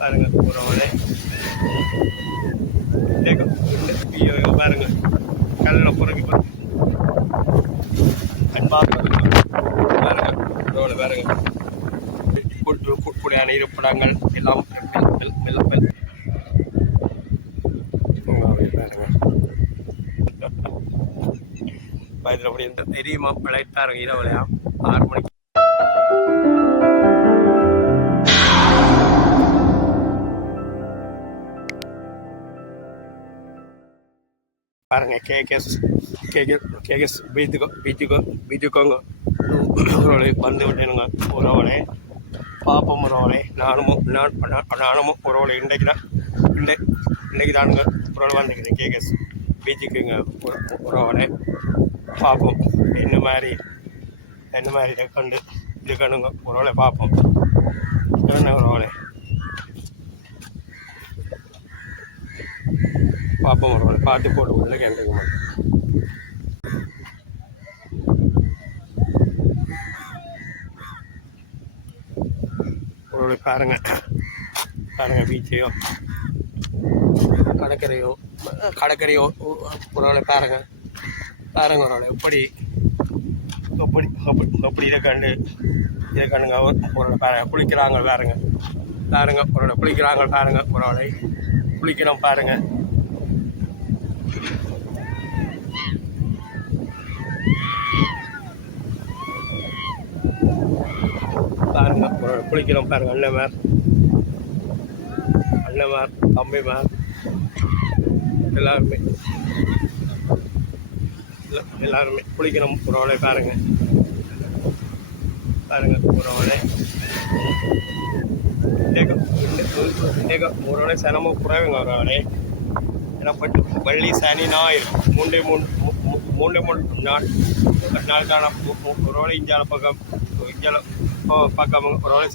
பாருங்க உறவுகளே, பாருங்க கல்லில் புறக்கி பாருங்க உறவுகளை பாருங்க கூடியான இருப்பிடங்கள் எல்லாம் பாருங்க அப்படி இந்த தெரியுமா பிழைத்தாருங்க இரவுலையா 6 மணிக்கு பாருங்க கேகேஎஸ் பீச்சுக்கோங்க உறவுகளை வந்து விட்டேனுங்க உறவுகளை பாப்போம் உறவுகளை நானும் உறவுகளை இன்றைக்கு தானுங்க உறவு வந்துக்கிறேன் கேகேஎஸ் பீச்சுக்குங்க உறவுகளை பார்ப்போம் என்ன மாதிரி இருக்கணுங்க உறவுகளை பார்ப்போம் என்ன உறவுகளை பார்ப்போம் உறவுகளை பார்த்து போட்டு உள்ள கேட்டுக்க மாட்டேன் உறவுகளை பாருங்க பீச்சையோ கடற்கரையோ உறவுகளை பாருங்க உறவுகளை எப்படி இருக்கண்டுங்க உறவுகளை பாருங்க குளிக்கிறாங்க பாருங்க உறவுகளை குளிக்கிறாங்க பாருங்க உறவுகளை குளிக்கணும் பாருங்க உறவுகளை குளிக்கிறோம் பாருங்க அண்ணமார் தம்பிமார் எல்லாருமே குளிக்கணும் உறவுகளை பாருங்க உறவுகளை உறவுகளை சனமும் குறைவுங்க உறவுகளை ஏன்னா வெள்ளி சனி ஞாயிறு மூன்று நாளுக்கான உறவுகளை இஞ்சால பக்கம் உறவுகளை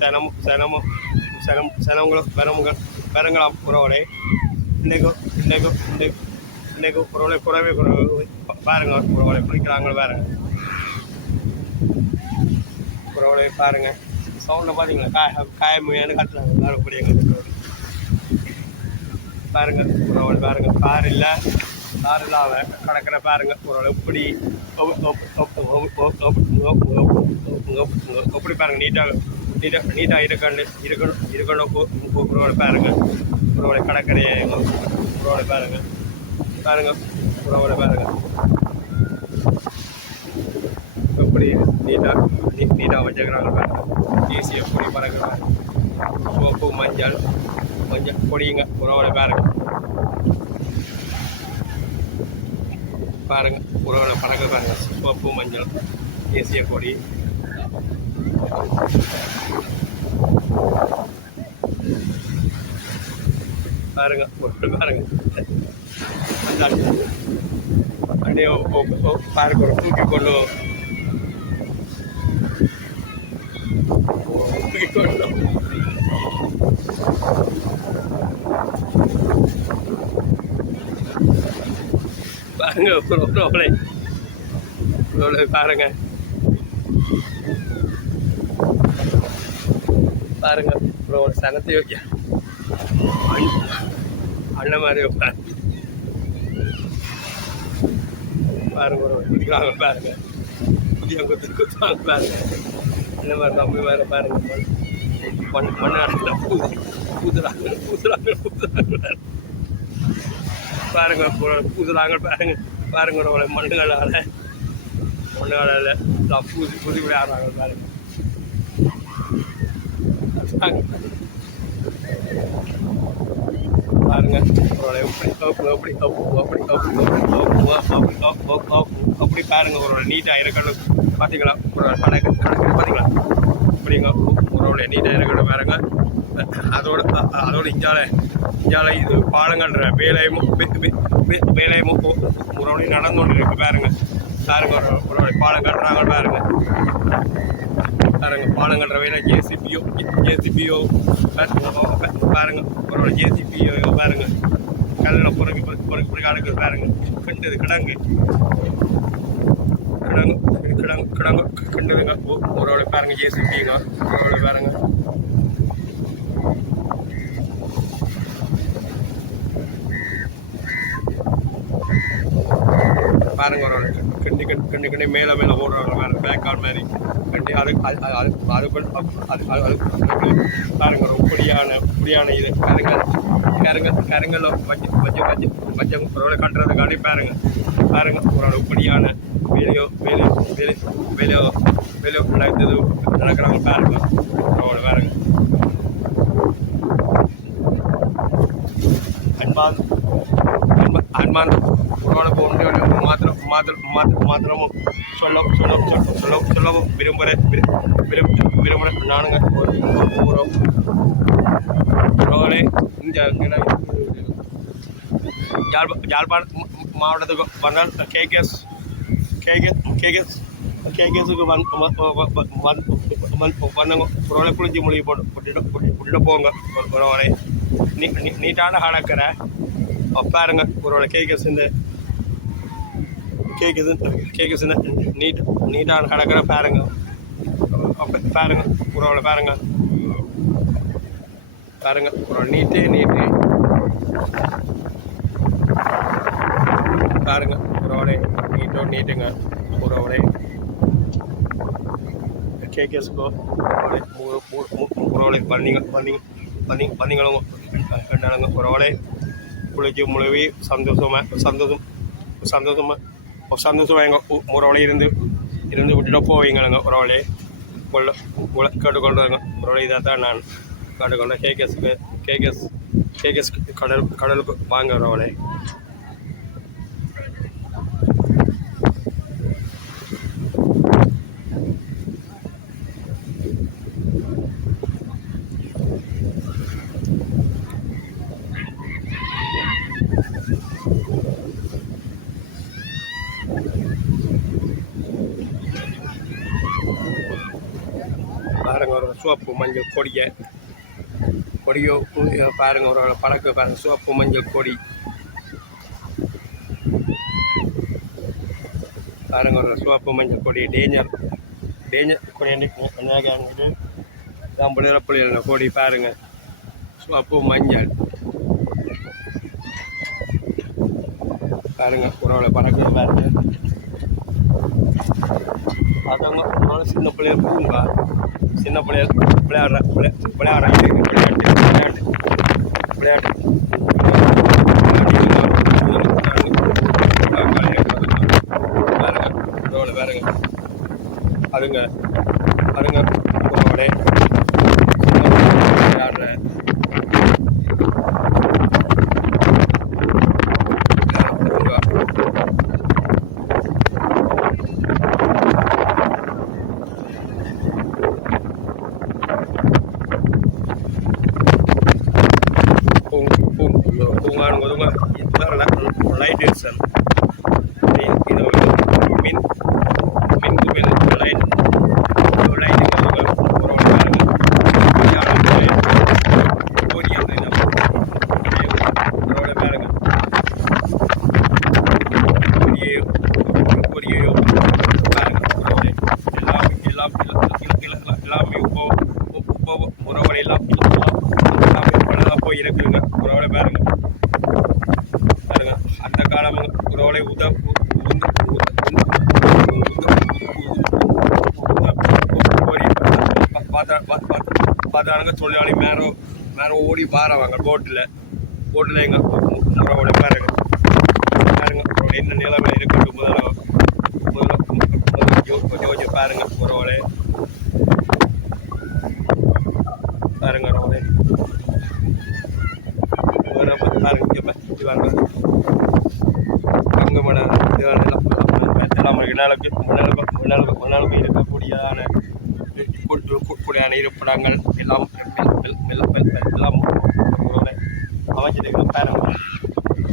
சனங்களும் வரங்களாம் உறவுகளை இன்னைக்கு உறவுகளை குறைவே பாருங்க உறவுகளை குளிக்கிறாங்களோ பாருங்க உறவுகளை பாருங்க சவுண்டில் பார்த்தீங்களா காயமையான கட்டுறாங்க மறுபடி எங்களுக்கு பாருங்க உறவுகள் பாருங்க கார் இல்லாம கடற்கரை பாருங்க உறவுகளை எப்படி பாருங்க நீட்டாக இருக்கணும் உறவுகளை பாருங்க உறவுகளை கடற்கரையை உறவுகளை பாருங்க உறவுகளை பாருங்க எப்படி நீட்டாக வச்சுக்கிறாங்க பாருங்க தேசிய கொடி பறக்கிறாங்க சோப்பு மஞ்சள் கொடிங்க உறவுகளை பாருங்க உறவுகளை பறக்க பாருங்க சோப்பு மஞ்சள் தேசிய கொடி பாருங்க அப்படியே பாருங்க தூக்கி கொண்டு பாருங்க உறவுகளை பாருங்க உறவுகளை சனத்தை வைக்க அண்ணன் மாதிரி பாருங்க குடிக்கிறாங்க பாருங்க புதிய குத்துவாங்க பாருங்க அண்ணன் மாதிரி தம்பி மாதிரி பாருங்க மண்ணாடுல பூசுறாங்க பாருங்க பூசுறாங்க பாருங்க உறவுகளை மண்ணுகளால் பூசி விளையாடுறாங்க பாருங்க உறவுகளை அப்படி பாருங்க உறவுகளை நீட்டாக இருக்கணும் பார்த்தீங்களா கணக்கு பார்த்தீங்களா அப்படிங்க உறவுகளை நீட்டாக இருக்கணும் பாருங்க அதோட இஞ்சால இது பாலங்கன்ற வேலையும் உறவுகளை நடந்து கொண்டு இருக்கு பாருங்க உறவுகளை பாலம் கட்டுறாங்க பாருங்க பாலம் கட்டுற வேலை ஜேசிபியோ பாருங்க உறவுகளை ஜேசிபியோ பாருங்க கல்லில் புறக்கி அடுக்குது பாருங்க கிடங்கு கிண்டுதுங்க உறவுகளை பாருங்க ஜேசிபிங்க உறவுகளை பாருங்க பாருங்க ஒரு கிண்டி மேலே போடுறாங்க வேறு பேக்கால் மாதிரி கண்டி அதுக்குள் பாருங்க ஒரு பொடியான இது கருங்கல் வச்சு ஒரு கட்டுறதுக்காண்டி பாருங்க ஒரு பொடியான வேலையோ நடக்கிறாங்க பாருங்க பாருங்க அன்பான் உறவுகளுக்கு ஒன்று மாத்திரமும் சொல்லவும் விரும்புகிறேன் நானுங்க உறவுகளே இந்த யாழ்ப்பாணம் மாவட்டத்துக்கு வந்தால் கேகேஸுக்கு வந்தவங்க உறவுகளை குளிஞ்சி மொழி போட்டு போங்க உறவுகளை நீட்டான கலக்கிற பாருங்க ஒரு கேக்கஸ் இந்த கேக்கஸ் நீட்டான கலக்கிற பாருங்க உறவுல பாருங்க ஒரு நீட்டு பாருங்க உறவுலே நீட்டுங்க உறவுலே கேக்கஸ்க்கோ உறவுலே பண்ணிங்களும் உறவுலே குளிச்சு முழுவி சந்தோஷமாக எங்கள் உறவுல இருந்து விட்டுட்டு போவீங்களுங்க உறவுலே கேட்டுக்கொண்டாங்க உறவுல இதாக தான் நான் கேட்டுக்கொண்டேன் கேகஸ் கடலுக்கு வாங்க உறவுலே பாருங்க ஒரு சிவப்பு மஞ்சள் கொடியோ பாருங்க ஒரு பழக்க பாருங்க சிவப்பு மஞ்சள் கொடி பாருங்க ஒரு சிவப்பு மஞ்சள் கொடி டேஞ்சர் கொடி அங்கிட்டு நிறப்புள்ள கொடி பாருங்க சிவப்பு மஞ்சள் பாருங்க உறவுல பறக்க பாருங்க அதவங்க சின்ன பிள்ளைய பூங்கா சின்ன பிள்ளைய விளையாடுறாங்க பாருங்க அதுங்க உறவுகளே விளையாடுற பூங்கானுங்க லைட் இருக்கு இது மின் லைட் எல்லாமே உறவுகள் எல்லாம் போய் இருக்குங்க உறவுகளை பாருங்க அந்த காலம் உறவுகளை பார்த்தானுங்க தொழிலாளி மேலே ஓடி பாருவாங்க போட்டில் எங்கள் உறவுகளை பாருங்க என்ன நிலைமையில் இருக்குது முதல்ல கொஞ்சம் பாருங்க உறவுகளே பாருங்க உறவுகளே பாருங்க அங்கே மணலுக்கு இருக்கக்கூடியதான இருப்பிடங்கள் எல்லாம் அமைச்சிருக்கோம்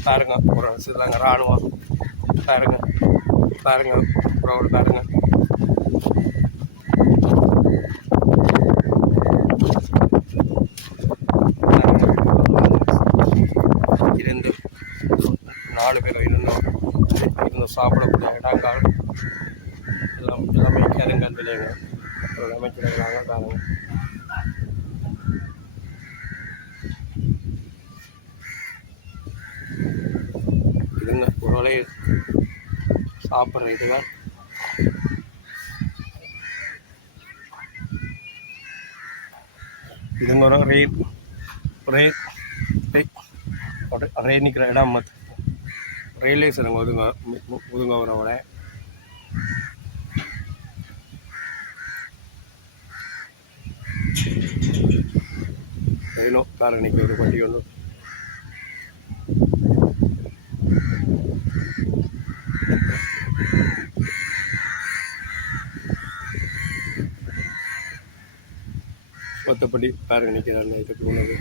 பாருங்க ஒரு சிலங்க இராணுவம் பாருங்க உறவுல பாருங்க இருந்து 4 பேர் இருந்து சாப்பிடக்கூடிய இடங்கள் எல்லாமே கருங்கல் விலைங்க அமைச்சிருக்கிறாங்க பாருங்க இதுங்க ஒரு சாப்பிட்ற இதுதான். இதுங்க ஒரு ரே நிற்கிற இடம் ரயில்வே ஸ்டேஷன் ஒதுங்க வரவங்கள ரயிலும் கார நிற்கிறது வண்டி ஒன்று. மற்றபடி காரங்க நிற்கிறாங்க. இதுக்கு உள்ளது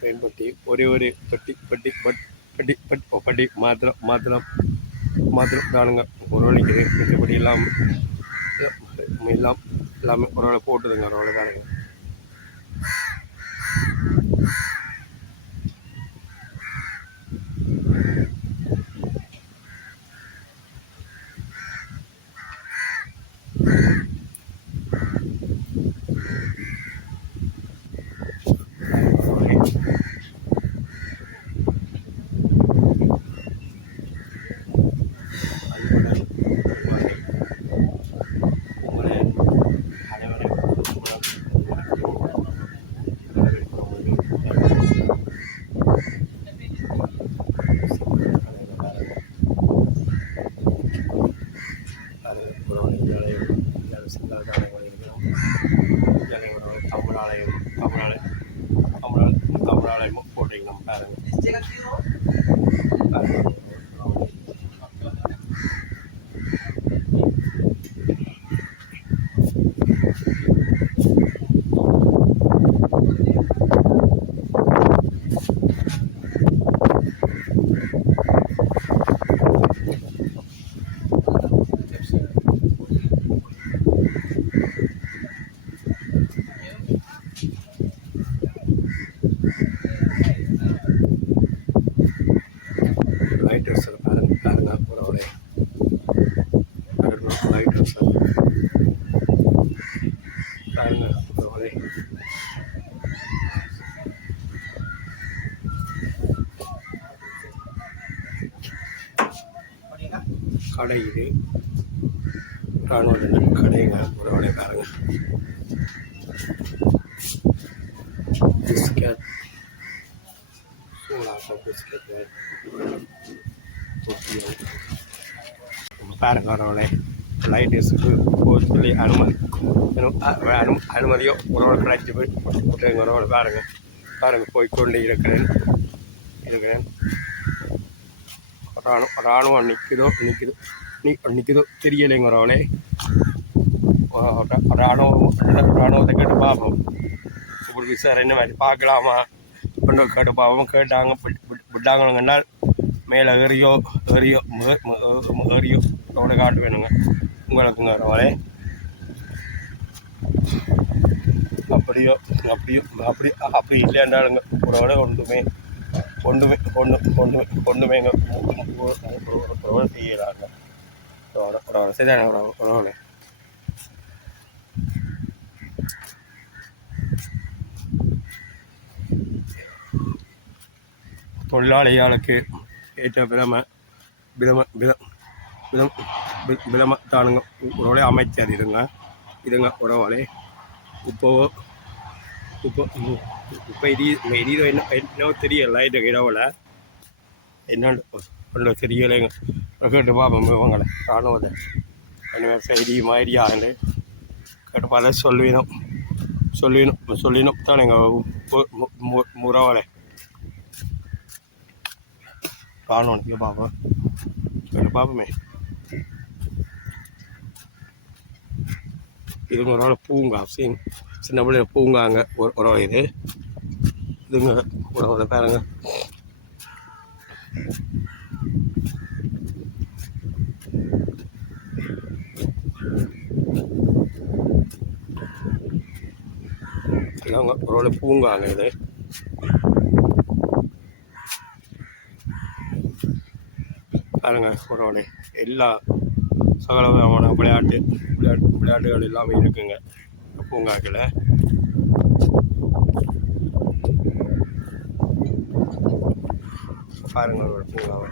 பயன்படுத்தி ஒரே பட்டி மாத்திரம் தானுங்க ஒரு வழிக்குது. மற்றபடி எல்லாமே ஒரு வேளை போட்டுதுங்க. ஒரு வேளை தானுங்க தமிழாலயமும் போட்டிங்க நம்ம பாருங்க. லைட் ஹவுஸ் பாருங்க ஒரு லைட் ஹவுஸ் பாருங்க ஒரு கடை. இது ராணுவ கடைங்க ஒரு பாருங்க. பிஸ்கட் பாருங்க ஒரு லைட் ஹவுஸுக்கு போக சொல்லி அனுமதியோ உறவு கிடைச்சி போய் உறவு பாருங்க போய்கொண்டு இருக்கிறேன். ராணுவம் நிற்குதோ தெரியலைங்க உறவுலே. ராணுவத்தை கேட்டு பார்ப்போம். இப்படி சார் என்ன மாதிரி பார்க்கலாமா கொண்டு கேட்டு பார்ப்போம். கேட்டாங்க விட்டாங்கன்னால் மேலே ஏறியோ எவ்வளோ காட்டு வேணுங்க உங்களுக்குங்க உறவுலே. அப்படி இல்லைன்றாலுங்க உறவோட ஒன்றுமேங்க செய்யலாங்க சரிதானே உறவுலே. தொழிலாளிகளுக்கு ஏற்ற தானுங்க உறவுலே அமைச்சர் இதுங்க உறவுலே. இப்போ இது என்ன தெரியல. இது இடவில் என்னென்னு தெரியலைங்க. கேட்டு பார்ப்போம் இவங்களை ராணுவத்தை என்ன செய்தி மாதிரியாண்டு கேட்டு பார்த்தா சொல்லினோம் தான் எங்கள் உறவுலே. ராணுவம் பார்ப்போம் கேட்டு பார்ப்போமே. இதுங்க ஒரு பூங்கா சின்ன பிள்ளைங்க பூங்காங்க உறவு. இதுங்க உறவு பாருங்க. இதாங்க உறவு பூங்காங்க. இது பாருங்க உறவு எல்லா சகலவிதமான விளையாட்டுகள் எல்லாமே இருக்குங்க பூங்காக்கில். பாருங்க ஒரு பூங்காவை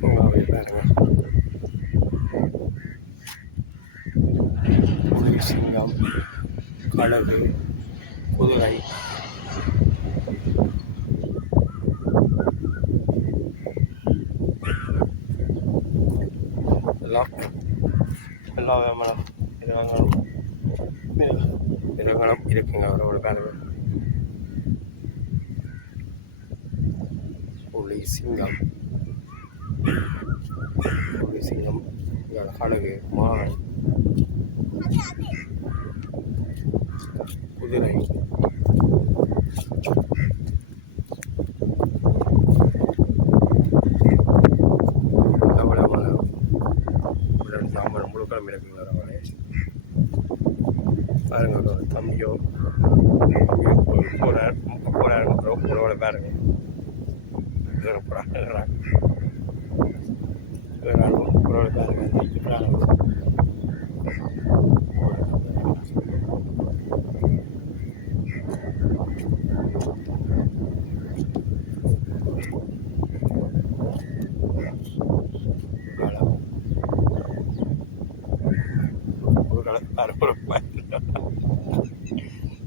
பூங்காவை பாருங்க புலி சிங்கம் கழுகு குதிரை எல்லாம் எல்லா விதமான மிருகங்களும் இருக்குங்க அவரோட பாருங்க புலி சிங்கம் கழுகு மான் குதிரை சாம்பல் முழுக்களும் இருக்குங்க அவரை பாருங்க ஒரு தம்பியோ போறாரு பாருங்க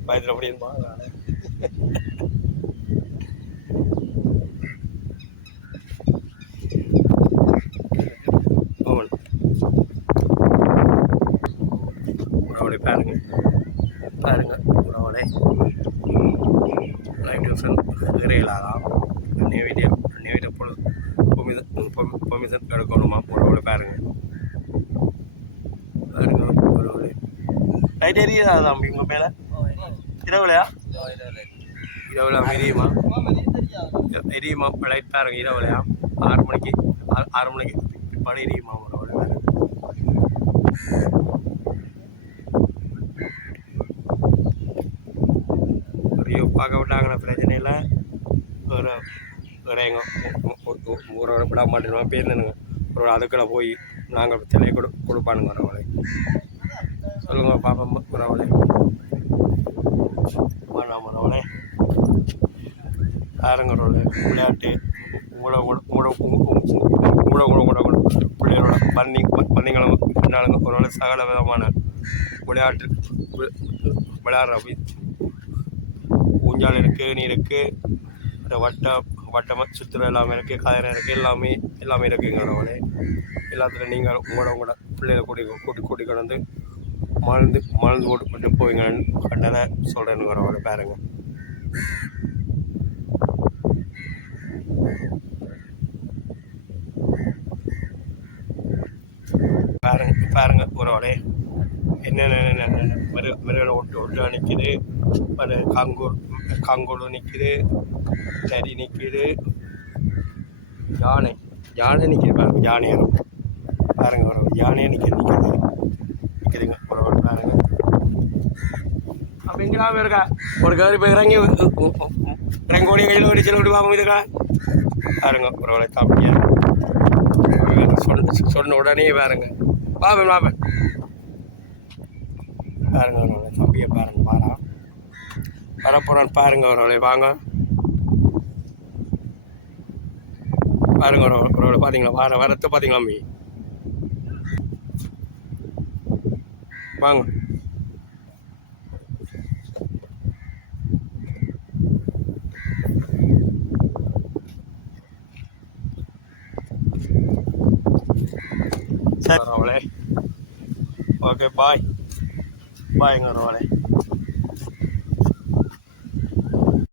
பயத்தில் முடியுமா உறவுகளை பாருங்க பாருங்க உறவுகளை லைட் டியூஷன் இறையிலாதான் வீட்டை பொழுது பெர்மிஷன் எடுக்கணுமா உறவுகளை பாருங்க பாருங்க உறவுகளை லைட் எரியுதா தம்பி உங்கள் மேலே இரவுலையா இரவுல எரியுமா லைட் பாருங்க இரவுலையா 6 மணிக்கு பிற்பாடு எரியுமா உறவுகளை பாருங்க பார்க்க விட்டாங்கன்னா பிரச்சனை இல்லை வேறு ஊரோட விட மாட்டேன் பேருந்துனுங்க ஒரு அதுக்குள்ள போய் நாங்கள் சிலையை கொடுப்பானுங்க வரவளை சொல்லுங்க பாப்பா வரவளை வேணாம் வரவளை யாருங்கிறவளை விளையாட்டு பிள்ளைகளோட பந்திங்களும் பின்னாலுங்க ஒரு சகல விதமான விளையாட்டு விளையாடுற ஊஞ்சால் இருக்குது நீ இருக்குது இந்த வட்டம் சுற்றுலா எல்லாமே இருக்குது கதிரை இருக்குது எல்லாமே இருக்குங்க அவளே எல்லாத்துலையும் நீங்கள் உங்களோட பிள்ளைகளை கூட்டி கொண்டு வந்து மறந்து ஓட்டு போவீங்கன்னு கண்டதை சொல்கிறேனுங்கிற அவளை பாருங்க பாருங்க உறவுகளே என்னென்ன மிருகங்களை ஒட்டு நிற்கிது ஒரு காங்கோடு நிற்கிது நரி நிற்கிது யானை நிற்கிது பாருங்க யானையாரும் பாருங்க ஒரு யானையை நிற்கிதுங்க ஒரு பாருங்க அப்போ எங்கேயாவது இருக்கா ஒரு கவரி போய் இறங்கி ஓடி கையில் ஓடி செல்ல வாங்க இருக்கா பாருங்க ஒரு தம்பியா சொன்ன உடனே பாருங்க பாப்பேன் பாருங்க அவரோட தம்பியை பாருங்க வரப்போறான்னு பாருங்க அவரோட வாங்க பாருங்க அவரோட பார்த்தீங்களா வரத்தை பார்த்தீங்களா அம்மி வாங்க சரி அவளே ஓகே பாய்ங்க அவளே